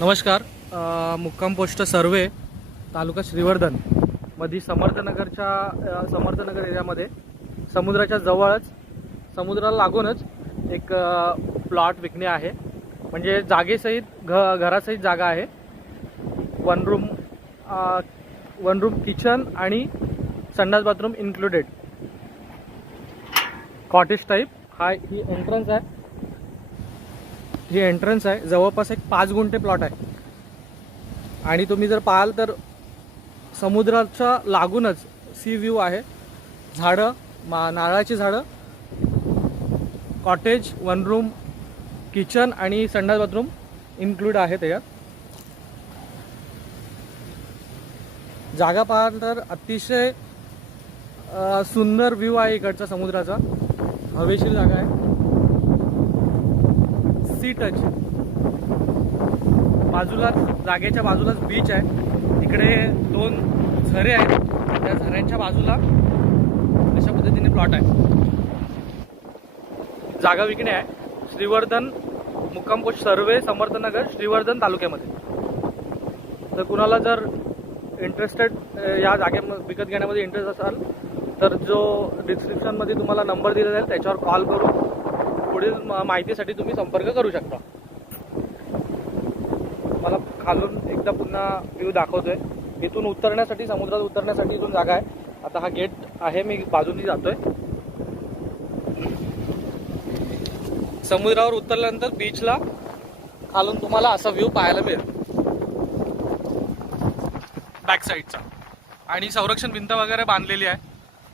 नमस्कार. मुक्काम पोस्ट सर्वे तालुका श्रीवर्धन मध्ये समर्थनगर एरियामध्ये समुद्राच्या जवळच समुद्राला लागूनच एक प्लॉट विकणे आहे. म्हणजे जागेसहित घरासहित जागा आहे. वन रूम किचन आणि संडास बाथरूम इन्क्लुडेड, कॉटेज टाईप. ही एंट्रन्स आहे. जवळपास एक 5 गुंठे प्लॉट आहे. आणि तुम्ही जर पाहाल तर समुद्राच्या लागूनच सी व्ह्यू आहे. झाडं, नारळाची झाडं, कॉटेज, वन रूम किचन आणि संडास बाथरूम इन्क्लूड आहे त्याच्यात. जागा पाहाल तर अतिशय सुंदर व्ह्यू आहे इकडचा समुद्राचा. हवेशीर जागा आहे. Sea touch. जागेच्या बाजूलाच बीच आहे. इकडे 2 झरे आहेत. त्या झऱ्यांच्या बाजूला अशा पद्धतीने प्लॉट आहे. जागा विकणे आहे. श्रीवर्धन मुक्काम पोस्ट सर्वे समर्थनगर श्रीवर्धन तालुक्यामध्ये. तर कुणाला जर इंटरेस्टेड या जागे विकत घेण्यामध्ये इंटरेस्ट असाल तर जो डिस्क्रिप्शनमध्ये तुम्हाला नंबर दिला जाईल त्याच्यावर कॉल करून पुढील माहितीसाठी तुम्ही संपर्क करू शकता. मला खालून एकदा पुन्हा व्ह्यू दाखवतोय. इथून उतरण्यासाठी, समुद्रात उतरण्यासाठी इथून जागा आहे. आता हा गेट आहे, मी बाजूनी जातोय. समुद्रावर उतरल्यानंतर बीचला खालून तुम्हाला असा व्ह्यू पाहायला मिळेल बॅक साईडचा. आणि संरक्षण भिंत वगैरे बांधलेली आहे,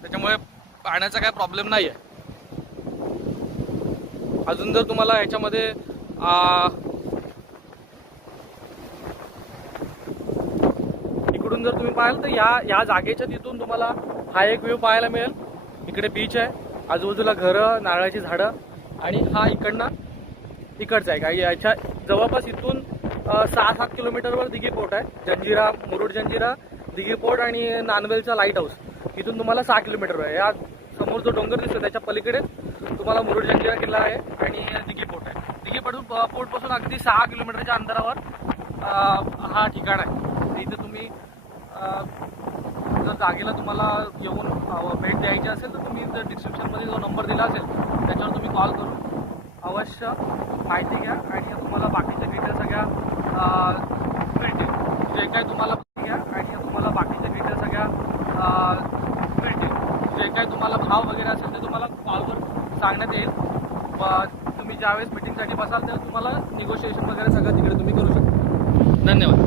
त्याच्यामुळे पाण्याचा काय प्रॉब्लेम नाही आहे. अजून जर तुम्हाला याच्यामध्ये इकडून जर तुम्ही पाहाल तर या जागेच्या तिथून तुम्हाला हा एक व्ह्यू पाहायला मिळेल. इकडे बीच आहे, आजूबाजूला घरं, नारळाची झाडं. आणि हा इकडचा आहे. याच्या जवळपास इथून 6-7 किलोमीटरवर दिघी पोर्ट आहे. जंजिरा, मुरुड जंजिरा, दिघी पोर्ट आणि नानवेलचा लाईट हाऊस इथून तुम्हाला 6 किलोमीटरवर आहे. या समोर जो डोंगर दिसतो त्याच्या पलीकडे तुम्हाला मुरुड जंजिरा किल्ला आहे आणि दिघी पोर्ट आहे. दिघी पोर्टपासून अगदी 6 किलोमीटरच्या अंतरावर हा ठिकाण आहे. इथे तुम्ही जर जागेला तुम्हाला येऊन भेट द्यायची असेल तर तुम्ही जर डिस्क्रिप्शनमध्ये जो नंबर दिला असेल त्याच्यावर तुम्ही कॉल करून अवश्य माहिती घ्या. आणि तुम्हाला बाकीच्या डिटेल्स सगळ्या मिळतील. जे काय तुम्हाला भाव वगैरे असेल ते तुम्हाला कॉलवर सांगण्यात येईल. तुम्ही ज्यावेळेस मीटिंगसाठी बसाल तर तुम्हाला निगोशिएशन वगैरे सगळं तिकडे तुम्ही करू शकता. धन्यवाद.